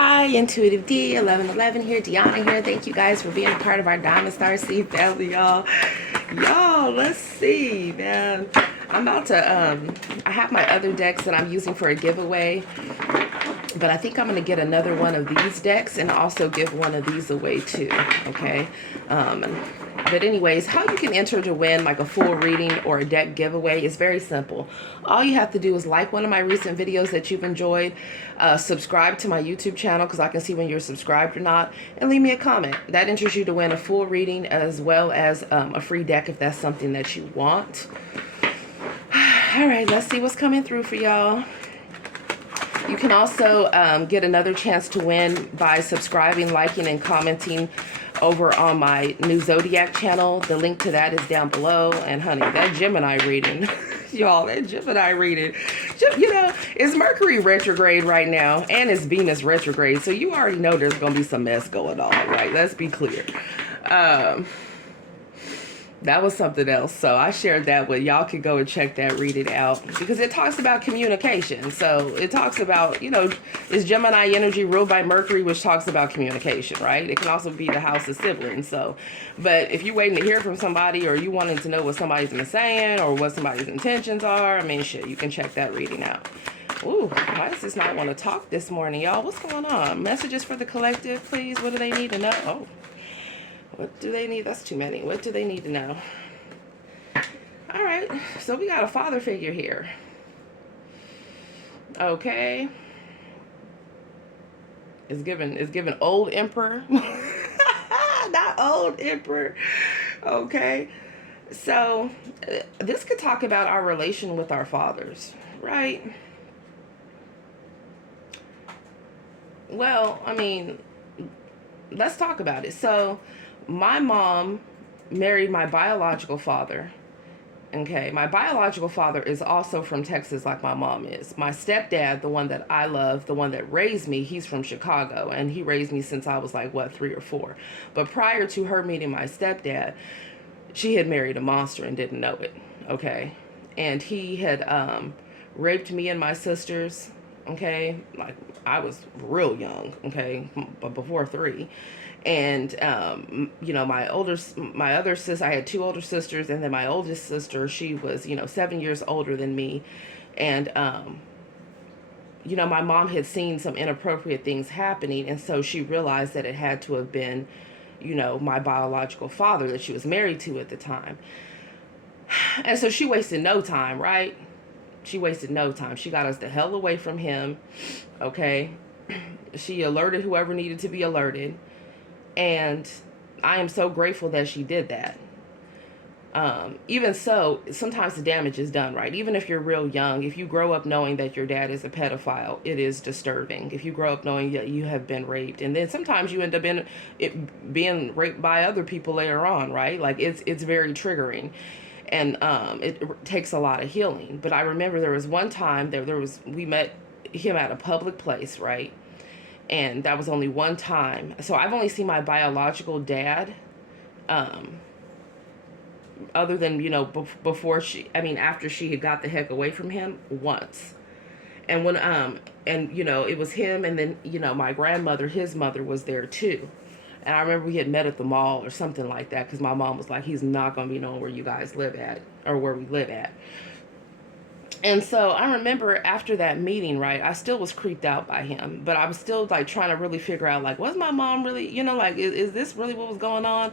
Hi, Intuitive D, 1111 here, Dionna here. Thank you guys for being a part of our Diamond Star Seed family, y'all. Y'all, let's see, man. I'm about to, I have my other decks that I'm using for a giveaway, but I think I'm going to get another one of these decks and also give one of these away too, okay? But anyways, how you can enter to win like a full reading or a deck giveaway is very simple. All you have to do is like one of my recent videos that you've enjoyed, subscribe to my YouTube channel because I can see when you're subscribed or not, and leave me a comment. That enters you to win a full reading as well as a free deck if that's something that you want. All right, let's see what's coming through for y'all. You can also get another chance to win by subscribing, liking, and commenting over on my new Zodiac channel. The link to that is down below. And honey, that Gemini reading, y'all, that Gemini reading, you know, it's Mercury retrograde right now, and it's Venus retrograde. So you already know there's going to be some mess going on, right? Let's be clear. That was something else. So I shared that with y'all. Can go and check that, read it out, because it talks about communication. So it talks about, you know, it's Gemini energy ruled by Mercury, which talks about communication, right? It can also be the house of siblings. So, but if you're waiting to hear from somebody or you wanting to know what somebody's been saying or what somebody's intentions are, I mean, shit, you can check that reading out. Ooh, why does this not want to talk this morning, y'all? What's going on? Messages for the collective, please. What do they need to know? Oh. What do they need? That's too many. What do they need to know? All right. So we got a father figure here. Okay. It's given old emperor. Not old emperor. Okay. So this could talk about our relation with our fathers, right? Well, I mean, let's talk about it. So my mom married my biological father. Okay, my biological father is also from Texas like my mom is. My stepdad, the one that I love, the one that raised me, he's from Chicago, and he raised me since I was like, what, 3 or 4. But prior to her meeting my stepdad, she had married a monster and didn't know it, okay? And he had raped me and my sisters, okay? Like, I was real young, okay, but before 3. And you know, my other sister, I had 2 older sisters, and then my oldest sister, she was, you know, 7 years older than me. And you know, my mom had seen some inappropriate things happening, and so she realized that it had to have been, you know, my biological father that she was married to at the time. And so she wasted no time, right? She wasted no time. She got us the hell away from him, okay? She alerted whoever needed to be alerted. And I am so grateful that she did that. Even so, sometimes the damage is done, right? Even if you're real young, if you grow up knowing that your dad is a pedophile, it is disturbing. If you grow up knowing that you have been raped, and then sometimes you end up being raped by other people later on, right? Like it's very triggering, and it takes a lot of healing. But I remember there was one time we met him at a public place, right? And that was only one time. So I've only seen my biological dad, other than, you know, after she had got the heck away from him once. And when, and, you know, it was him, and then, you know, my grandmother, his mother, was there too. And I remember we had met at the mall or something like that, because my mom was like, he's not going to be knowing where you guys live at, or where we live at. And so I remember after that meeting, right, I still was creeped out by him, but I was still like trying to really figure out, like, was my mom really, you know, like, is this really what was going on?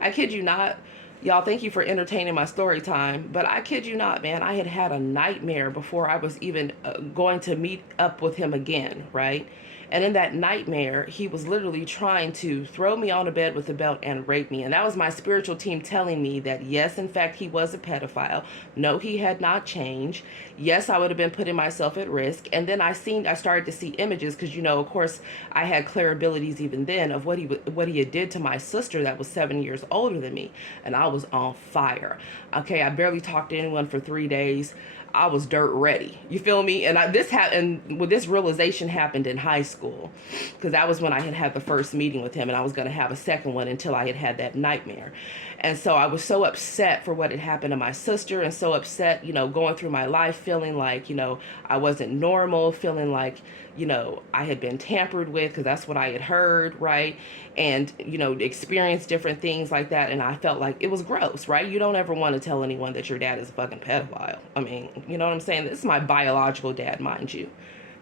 I kid you not. Y'all, thank you for entertaining my story time, but I kid you not, man, I had a nightmare before I was even going to meet up with him again, right? And in that nightmare, he was literally trying to throw me on a bed with a belt and rape me. And that was my spiritual team telling me that, yes, in fact, he was a pedophile. No, he had not changed. Yes, I would have been putting myself at risk. And then I started to see images because, you know, of course, I had clear abilities even then of what he had did to my sister that was 7 years older than me. And I was on fire. Okay, I barely talked to anyone for 3 days. I was dirt ready. You feel me? And this realization happened in high school, because that was when I had the first meeting with him, and I was going to have a second one until I had that nightmare. And so I was so upset for what had happened to my sister, and so upset, you know, going through my life feeling like, you know, I wasn't normal, feeling like, I had been tampered with, because that's what I had heard, right? And, experienced different things like that. And I felt like it was gross, right? You don't ever want to tell anyone that your dad is a fucking pedophile. I mean, you know what I'm saying? This is my biological dad, mind you.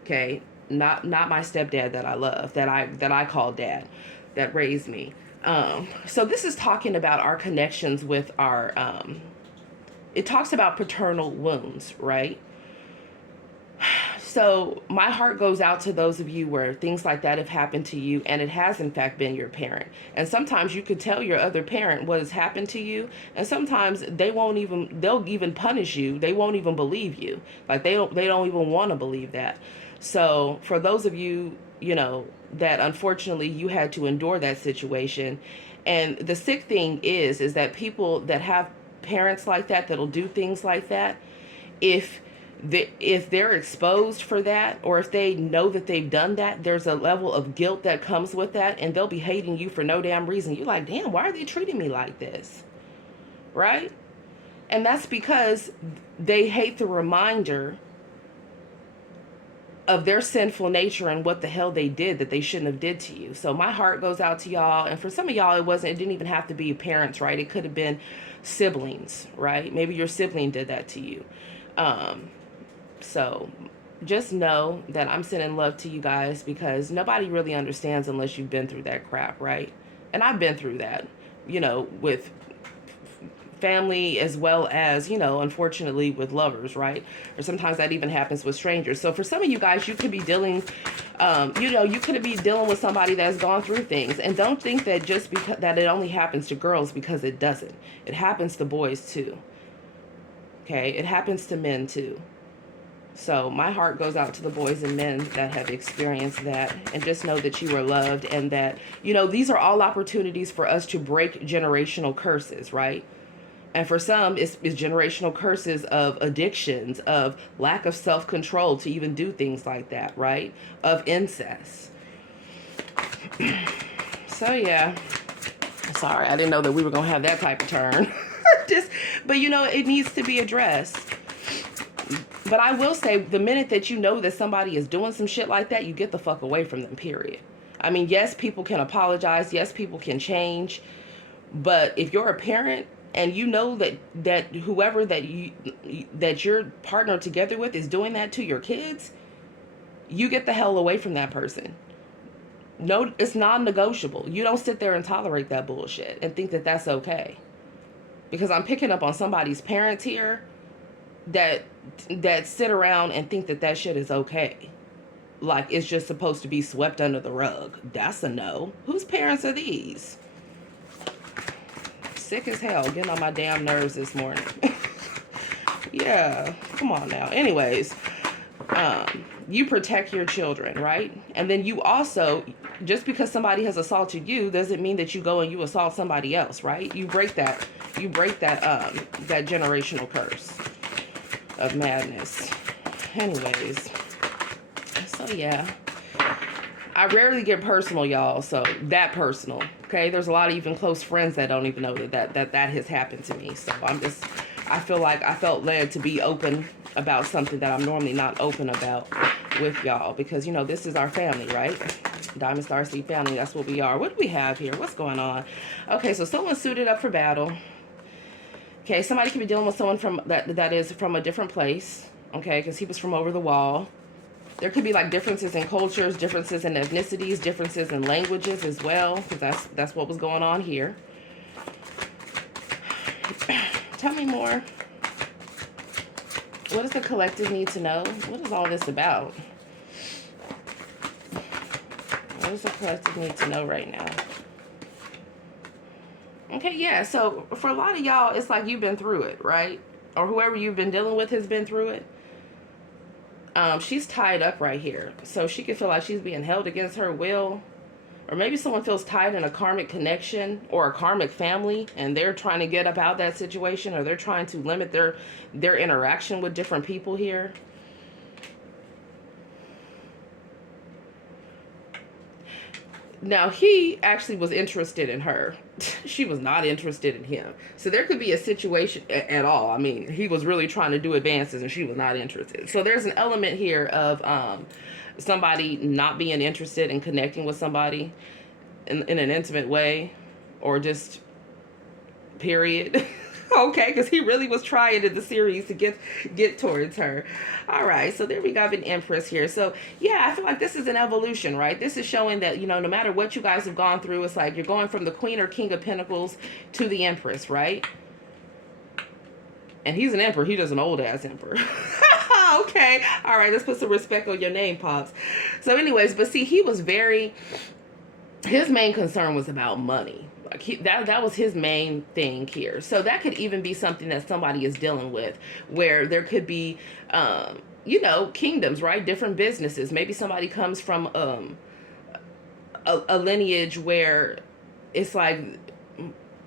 Okay? Not my stepdad that I love, that I call dad, that raised me. So this is talking about our connections with our, it talks about paternal wounds, right? So my heart goes out to those of you where things like that have happened to you, and it has in fact been your parent. And sometimes you could tell your other parent what has happened to you, and sometimes they'll even punish you. They won't even believe you. Like they don't even want to believe that. So for those of you, that unfortunately you had to endure that situation. And the sick thing is that people that have parents like that, that'll do things like that, if they're exposed for that, or if they know that they've done that, there's a level of guilt that comes with that, and they'll be hating you for no damn reason. You're like, damn, why are they treating me like this? Right? And that's because they hate the reminder of their sinful nature and what the hell they did that they shouldn't have did to you. So my heart goes out to y'all. And for some of y'all, it didn't even have to be parents, right? It could have been siblings, right? Maybe your sibling did that to you. So just know that I'm sending love to you guys, because nobody really understands unless you've been through that crap, right? And I've been through that, with family as well as, unfortunately with lovers, right? Or sometimes that even happens with strangers. So for some of you guys, you could be dealing, you could be dealing with somebody that's gone through things. And don't think that just because that it only happens to girls, because it doesn't. It happens to boys too. Okay? It happens to men too. So my heart goes out to the boys and men that have experienced that, and just know that you are loved, and that, these are all opportunities for us to break generational curses, right? And for some, it's generational curses of addictions, of lack of self-control to even do things like that, right? Of incest. So yeah, sorry, I didn't know that we were going to have that type of turn. But it needs to be addressed. But I will say, the minute that you know that somebody is doing some shit like that, you get the fuck away from them, period. I mean, yes, people can apologize. Yes, people can change. But if you're a parent and you know that whoever that you're partnered together with is doing that to your kids, you get the hell away from that person. No, it's non-negotiable. You don't sit there and tolerate that bullshit and think that that's okay. Because I'm picking up on somebody's parents here that sit around and think that shit is okay. Like it's just supposed to be swept under the rug. That's a no. Whose parents are these? Sick as hell, getting on my damn nerves this morning. Yeah, come on now. Anyways, you protect your children, right? And then you also, just because somebody has assaulted you doesn't mean that you go and you assault somebody else, right? You break that that generational curse of madness. Anyways, so yeah, I rarely get personal, y'all. So that personal, okay? There's a lot of even close friends that don't even know that has happened to me. So I feel like I felt led to be open about something that I'm normally not open about with y'all, because this is our family, right? Diamond Star Seed family. That's what we are. What do we have here? What's going on? Okay, so someone suited up for battle. Okay, somebody could be dealing with someone from that is from a different place. Okay, because he was from over the wall. There could be like differences in cultures, differences in ethnicities, differences in languages as well, because that's what was going on here. Tell me more. What does the collective need to know? What is all this about? What does the collective need to know right now? Okay, yeah, so for a lot of y'all, it's like you've been through it, right? Or whoever you've been dealing with has been through it. She's tied up right here. So she could feel like she's being held against her will. Or maybe someone feels tied in a karmic connection or a karmic family, and they're trying to get up out of that situation, or they're trying to limit their interaction with different people here. Now, he actually was interested in her. She was not interested in him. So there could be a situation at all. I mean, he was really trying to do advances and she was not interested. So there's an element here of somebody not being interested in connecting with somebody in an intimate way, or just period. Okay, because he really was trying in the series to get towards her. All right, so there we got an Empress here. So yeah, I feel like this is an evolution, right? This is showing that, you know, no matter what you guys have gone through, it's like you're going from the Queen or King of Pentacles to the Empress, right? And he's an emperor. He does an old ass emperor. Okay, all right, let's put some respect on your name, Pops. So anyways, but see, he was very, his main concern was about money. Like that was his main thing here. So that could even be something that somebody is dealing with, where there could be, you know, kingdoms, right? Different businesses. Maybe somebody comes from a lineage where it's like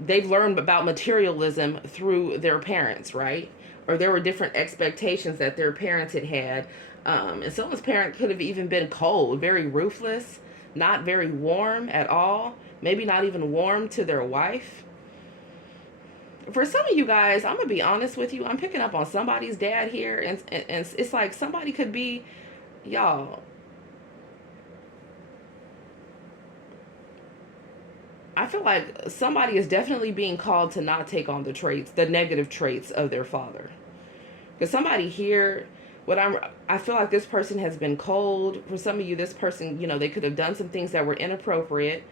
they've learned about materialism through their parents, right? Or there were different expectations that their parents had. And someone's parent could have even been cold, very ruthless, not very warm at all. Maybe not even warm to their wife. For some of you guys, I'm going to be honest with you. I'm picking up on somebody's dad here. And it's like somebody could be, y'all. I feel like somebody is definitely being called to not take on the traits, the negative traits of their father. Because somebody here, I feel like this person has been cold. For some of you, this person, you know, they could have done some things that were inappropriate.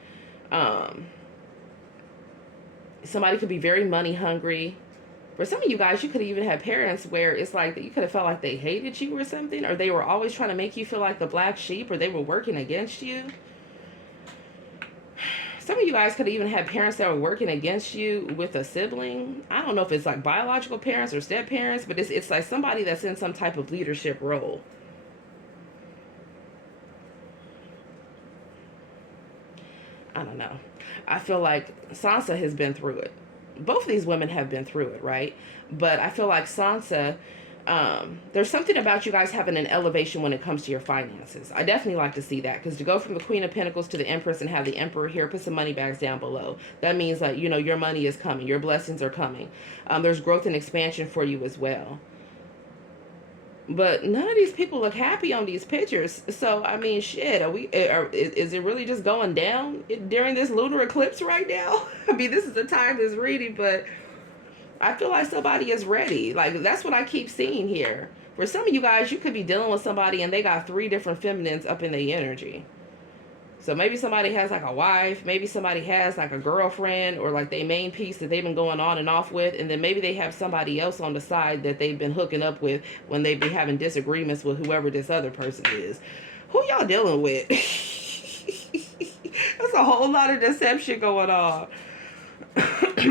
Somebody could be very money hungry. For some of you guys, you could even have parents where it's like you could have felt like they hated you or something, or they were always trying to make you feel like the black sheep, or they were working against you. Some of you guys could have even had parents that were working against you with a sibling. I don't know if it's like biological parents or step parents, but it's like somebody that's in some type of leadership role. I don't know. I feel like Sansa has been through it. Both of these women have been through it, right? But I feel like Sansa, there's something about you guys having an elevation when it comes to your finances. I definitely like to see that, because to go from the Queen of Pentacles to the Empress and have the Emperor here, put some money bags down below. That means like, you know, your money is coming. Your blessings are coming. There's growth and expansion for you as well. But none of these people look happy on these pictures. So, I mean, shit, is it really just going down during this lunar eclipse right now? I mean, this is the time this reading, but I feel like somebody is ready. Like, that's what I keep seeing here. For some of you guys, you could be dealing with somebody and they got 3 different feminines up in their energy. So maybe somebody has like a wife, maybe somebody has like a girlfriend, or like their main piece that they've been going on and off with, and then maybe they have somebody else on the side that they've been hooking up with when they've been having disagreements with whoever this other person is. Who y'all dealing with? There's a whole lot of deception going on.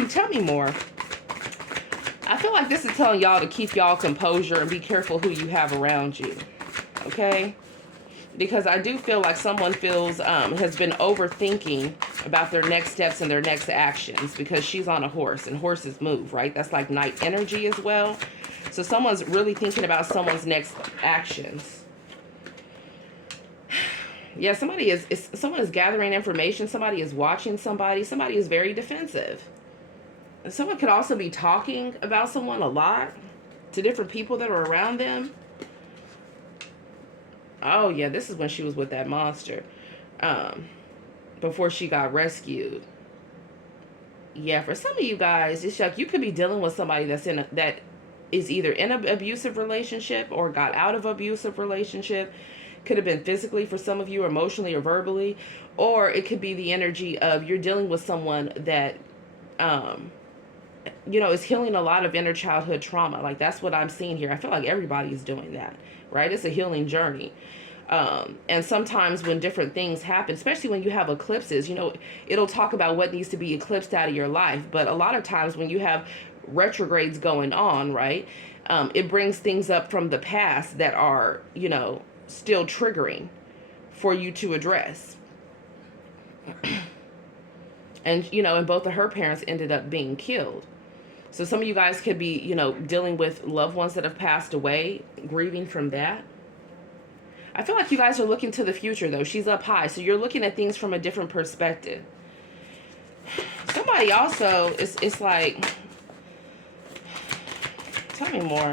Tell me more. I feel like this is telling y'all to keep y'all composure and be careful who you have around you. Okay? Because I do feel like someone has been overthinking about their next steps and their next actions, because she's on a horse and horses move, right? That's like night energy as well. So someone's really thinking about someone's next actions. Yeah, someone is gathering information. Somebody is watching somebody. Somebody is very defensive. And someone could also be talking about someone a lot to different people that are around them. Oh, yeah, this is when she was with that monster. Before she got rescued. Yeah, for some of you guys, it's like you could be dealing with somebody that is either in an abusive relationship or got out of an abusive relationship. Could have been physically for some of you, emotionally or verbally. Or it could be the energy of you're dealing with someone that, you know, is healing a lot of inner childhood trauma. Like, that's what I'm seeing here. I feel like everybody's doing that, right? It's a healing journey. And sometimes when different things happen, especially when you have eclipses, you know, it'll talk about what needs to be eclipsed out of your life. But a lot of times when you have retrogrades going on, right, it brings things up from the past that are, you know, still triggering for you to address. And, you know, and both of her parents ended up being killed. So some of you guys could be, you know, dealing with loved ones that have passed away, grieving from that. I feel like you guys are looking to the future, though. She's up high, so you're looking at things from a different perspective. Somebody also, it's like, tell me more.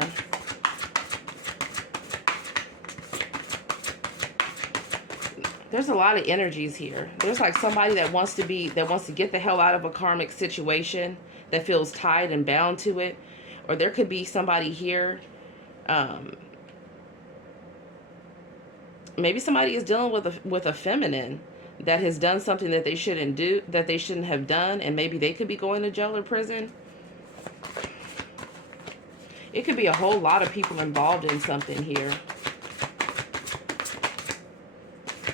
There's a lot of energies here. There's like somebody that wants to get the hell out of a karmic situation, that feels tied and bound to it. Or there could be somebody here. Maybe somebody is dealing with a feminine that has done something that they shouldn't do, that they shouldn't have done, and maybe they could be going to jail or prison. It could be a whole lot of people involved in something here.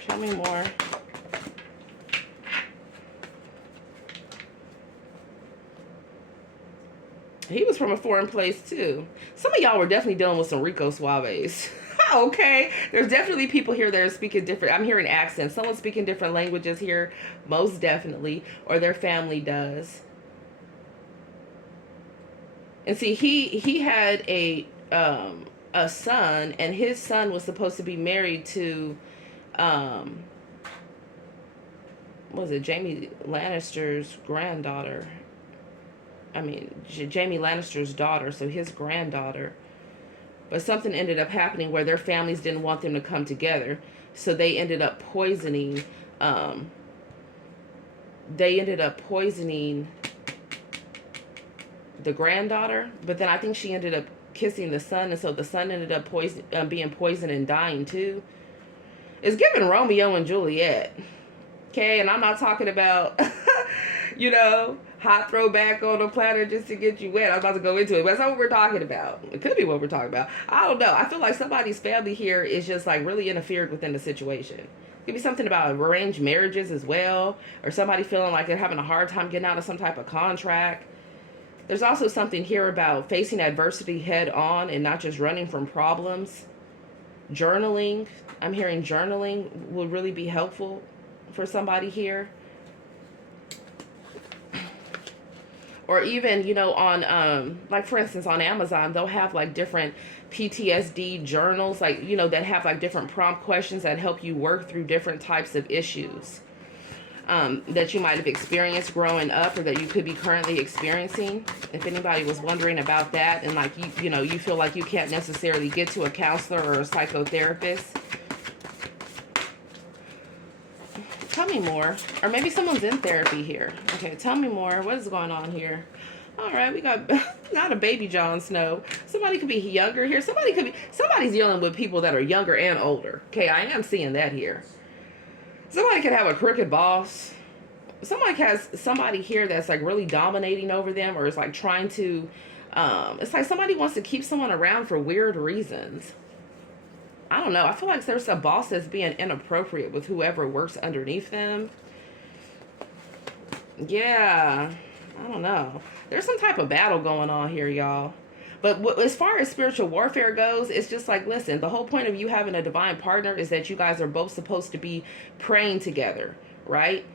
Tell me more. He was from a foreign place too. Some of y'all were definitely dealing with some Rico Suaves. Okay, there's definitely people here that are speaking different. I'm hearing accents. Someone's speaking different languages here, most definitely, or their family does. And see, he had a son, and his son was supposed to be married to was it Jamie Lannister's granddaughter? I mean, Jamie Lannister's daughter, so his granddaughter. But something ended up happening where their families didn't want them to come together, so they ended up poisoning. The granddaughter, but then I think she ended up kissing the son, and so the son ended up being poisoned and dying too. It's giving Romeo and Juliet. Okay, and I'm not talking about, you know, hot throwback on the platter just to get you wet. I'm about to go into it, but that's not what we're talking about. It could be what we're talking about. I don't know. I feel like somebody's family here is just like really interfered within the situation. It could be something about arranged marriages as well, or somebody feeling like they're having a hard time getting out of some type of contract. There's also something here about facing adversity head on and not just running from problems. Journaling. I'm hearing journaling will really be helpful for somebody here. Or even, you know, on, like, for instance, on Amazon, they'll have, like, different PTSD journals, like, you know, that have, like, different prompt questions that help you work through different types of issues that you might have experienced growing up, or that you could be currently experiencing. If anybody was wondering about that, and, like, you know, you feel like you can't necessarily get to a counselor or a psychotherapist. Tell me more. Or maybe someone's in therapy here. Okay, tell me more. What is going on here? All right, we got not a baby Jon Snow. Somebody could be younger here. Somebody's dealing with people that are younger and older. Okay, I am seeing that here. Somebody could have a crooked boss. Somebody has somebody here that's like really dominating over them, or is like trying to, it's like somebody wants to keep someone around for weird reasons. I don't know. I feel like there's a boss that's being inappropriate with whoever works underneath them. Yeah. I don't know. There's some type of battle going on here, y'all. But as far as spiritual warfare goes, it's just like, listen, the whole point of you having a divine partner is that you guys are both supposed to be praying together, right?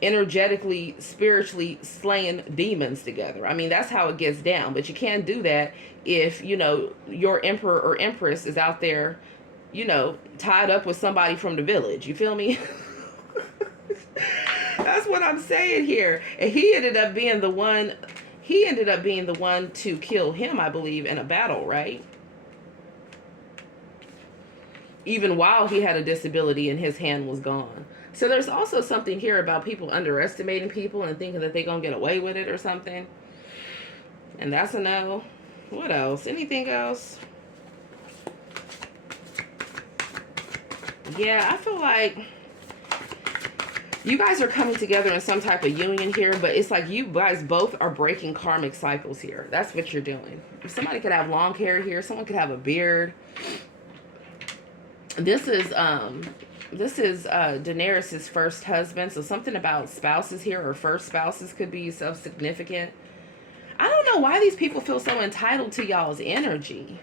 Energetically, spiritually slaying demons together. I mean, that's how it gets down. But you can't do that if, you know, your emperor or empress is out there, you know, tied up with somebody from the village. You feel me? That's what I'm saying here. And he ended up being the one to kill him, I believe, in a battle, right? Even while he had a disability and his hand was gone. So there's also something here about people underestimating people and thinking that they're going to get away with it or something. And that's a no. What else? Anything else? Yeah, I feel like you guys are coming together in some type of union here, but it's like you guys both are breaking karmic cycles here. That's what you're doing. Somebody could have long hair here. Someone could have a beard. This is Daenerys's first husband, so something about spouses here, or first spouses, could be significant. I don't know why these people feel so entitled to y'all's energy.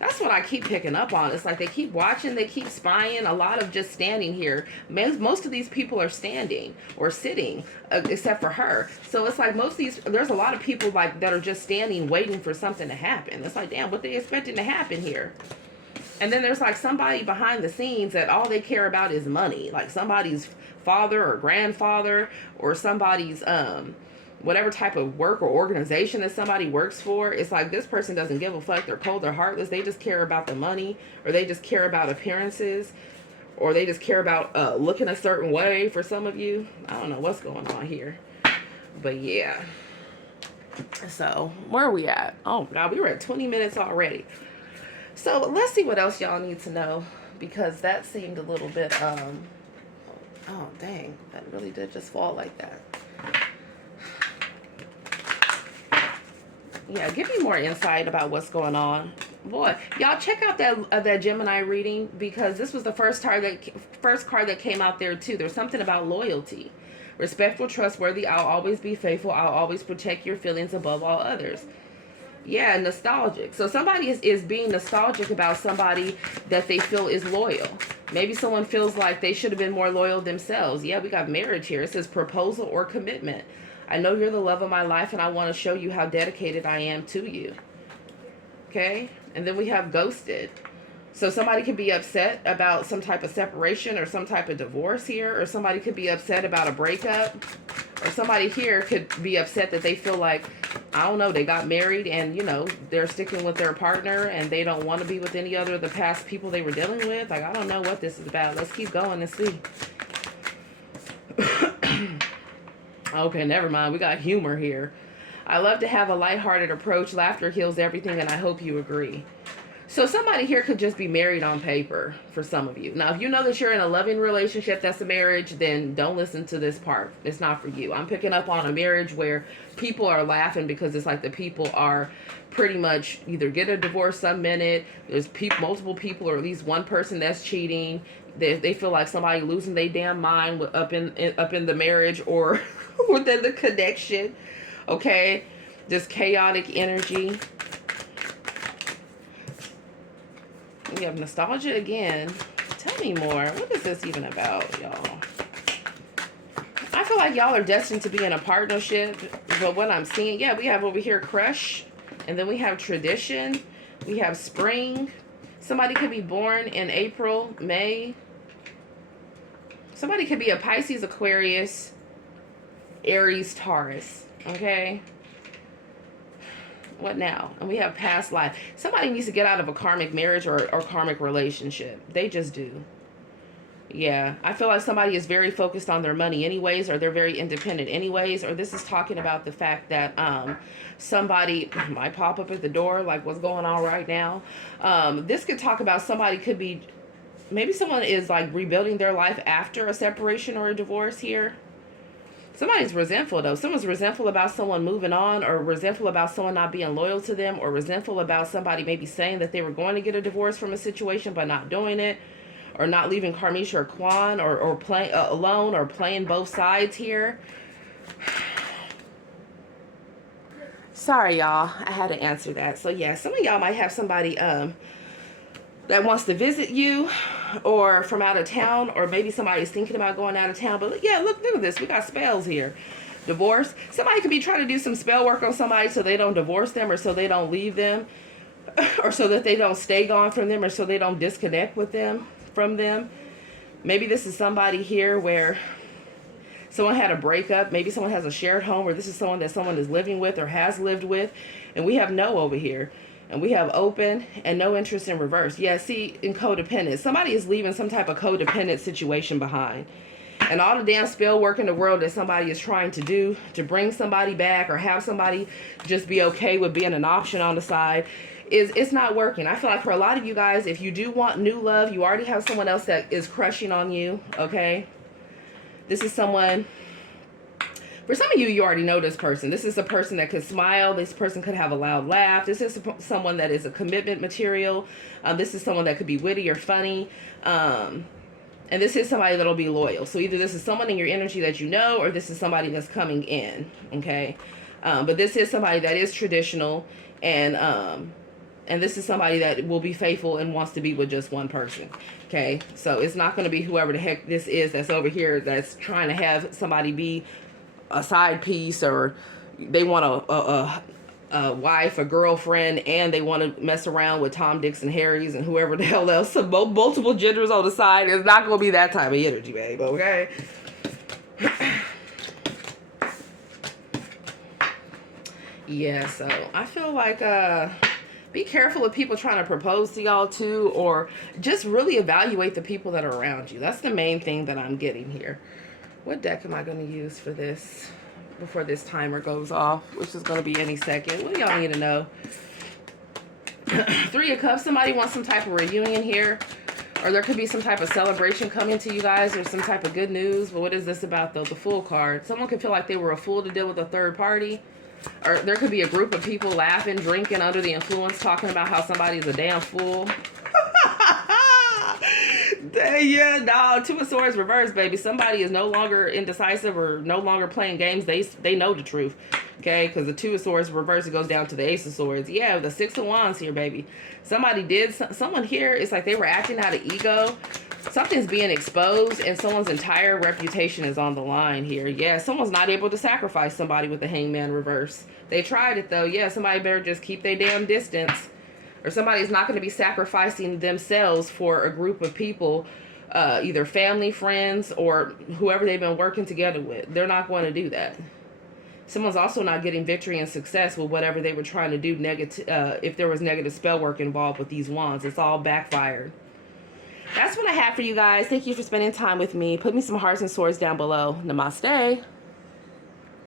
That's what I keep picking up on. It's like they keep watching, they keep spying. A lot of just standing here. Most of these people are standing or sitting, except for her. So it's like there's a lot of people like that are just standing, waiting for something to happen. It's like, damn, what they expecting to happen here? And then there's like somebody behind the scenes that all they care about is money. Like somebody's father or grandfather, or somebody's whatever type of work or organization that somebody works for. It's like this person doesn't give a fuck. They're cold, they're heartless. They just care about the money, or they just care about appearances, or they just care about looking a certain way for some of you. I don't know what's going on here. But yeah. So, where are we at? Oh, God, we were at 20 minutes already. So, let's see what else y'all need to know. Because that seemed a little bit, oh, dang. That really did just fall like that. Yeah, give me more insight about what's going on. Boy, y'all check out that Gemini reading, because this was the first card that came out there too. There's something about loyalty. Respectful, trustworthy, I'll always be faithful, I'll always protect your feelings above all others. Yeah, nostalgic. So somebody is being nostalgic about somebody that they feel is loyal. Maybe someone feels like they should have been more loyal themselves. Yeah, we got marriage here. It says proposal or commitment. I know you're the love of my life, and I want to show you how dedicated I am to you. Okay? And then we have ghosted. So somebody could be upset about some type of separation or some type of divorce here, or somebody could be upset about a breakup, or somebody here could be upset that they feel like, I don't know, they got married and, you know, they're sticking with their partner and they don't want to be with any other of the past people they were dealing with. Like, I don't know what this is about. Let's keep going and see. Okay, never mind. We got humor here. I love to have a lighthearted approach. Laughter heals everything, and I hope you agree. So somebody here could just be married on paper for some of you. Now, if you know that you're in a loving relationship that's a marriage, then don't listen to this part. It's not for you. I'm picking up on a marriage where people are laughing because it's like the people are pretty much either get a divorce some minute. There's multiple people, or at least one person that's cheating. They feel like somebody losing their damn mind up in the marriage or within the connection. Okay, just chaotic energy. We have nostalgia again. Tell me more. What is this even about, y'all? I feel like y'all are destined to be in a partnership. But what I'm seeing, yeah, we have over here crush. And then we have tradition. We have spring. Somebody could be born in April, May. Somebody could be a Pisces, Aquarius, Aries, Taurus. Okay? What now? And we have past life. Somebody needs to get out of a karmic marriage or karmic relationship. They just do. Yeah. I feel like somebody is very focused on their money anyways, or they're very independent anyways, or this is talking about the fact that somebody might pop up at the door, like what's going on right now. This could talk about somebody could be, maybe someone is like rebuilding their life after a separation or a divorce here. Somebody's resentful, though. Someone's resentful about someone moving on, or resentful about someone not being loyal to them, or resentful about somebody maybe saying that they were going to get a divorce from a situation but not doing it, or not leaving Karmic or Kwan, or playing alone, or playing both sides here. Sorry, y'all. I had to answer that. So, yeah, some of y'all might have somebody that wants to visit you, or from out of town, or maybe somebody's thinking about going out of town. But yeah, look at this. We got spells here. Divorce. Somebody could be trying to do some spell work on somebody so they don't divorce them, or so they don't leave them, or so that they don't stay gone from them, or so they don't disconnect from them. Maybe this is somebody here where someone had a breakup. Maybe someone has a shared home, or this is someone that someone is living with or has lived with. And we have no over here. And we have open and no interest in reverse. Yeah, see, in codependent. Somebody is leaving some type of codependent situation behind. And all the damn spell work in the world that somebody is trying to do to bring somebody back, or have somebody just be okay with being an option on the side, it's not working. I feel like for a lot of you guys, if you do want new love, you already have someone else that is crushing on you, okay? This is someone... For some of you, you already know this person. This is a person that could smile. This person could have a loud laugh. This is someone that is a commitment material. This is someone that could be witty or funny. And this is somebody that'll be loyal. So either this is someone in your energy that you know, or this is somebody that's coming in. Okay? But this is somebody that is traditional. And this is somebody that will be faithful and wants to be with just one person. Okay? So it's not going to be whoever the heck this is that's over here that's trying to have somebody be a side piece, or they want a wife, a girlfriend, and they want to mess around with Tom, Dicks, and Harrys, and whoever the hell else. So multiple genders on the side. It's not going to be that type of energy, babe, okay? Yeah, so I feel like Be careful of people trying to propose to y'all too, or just really evaluate the people that are around you. That's the main thing that I'm getting here. What deck am I going to use for this before this timer goes off, which is going to be any second? What do y'all need to know? Three of Cups. Somebody wants some type of reunion here, or there could be some type of celebration coming to you guys, or some type of good news. But what is this about though? The Fool card. Someone could feel like they were a fool to deal with a third party, or there could be a group of people laughing, drinking under the influence, talking about how somebody's a damn fool. Yeah, no, Two of Swords reverse, baby. Somebody is no longer indecisive or no longer playing games. They know the truth, okay? Because the Two of Swords reverse, it goes down to the Ace of Swords. Yeah, the Six of Wands here, baby. Someone here, it's like they were acting out of ego. Something's being exposed, and someone's entire reputation is on the line here. Yeah, someone's not able to sacrifice somebody with the Hangman reverse. They tried it, though. Yeah, somebody better just keep their damn distance. Or somebody's not going to be sacrificing themselves for a group of people, either family, friends, or whoever they've been working together with. They're not going to do that. Someone's also not getting victory and success with whatever they were trying to do. If there was negative spell work involved with these wands, it's all backfired. That's what I have for you guys. Thank you for spending time with me. Put me some hearts and swords down below. Namaste.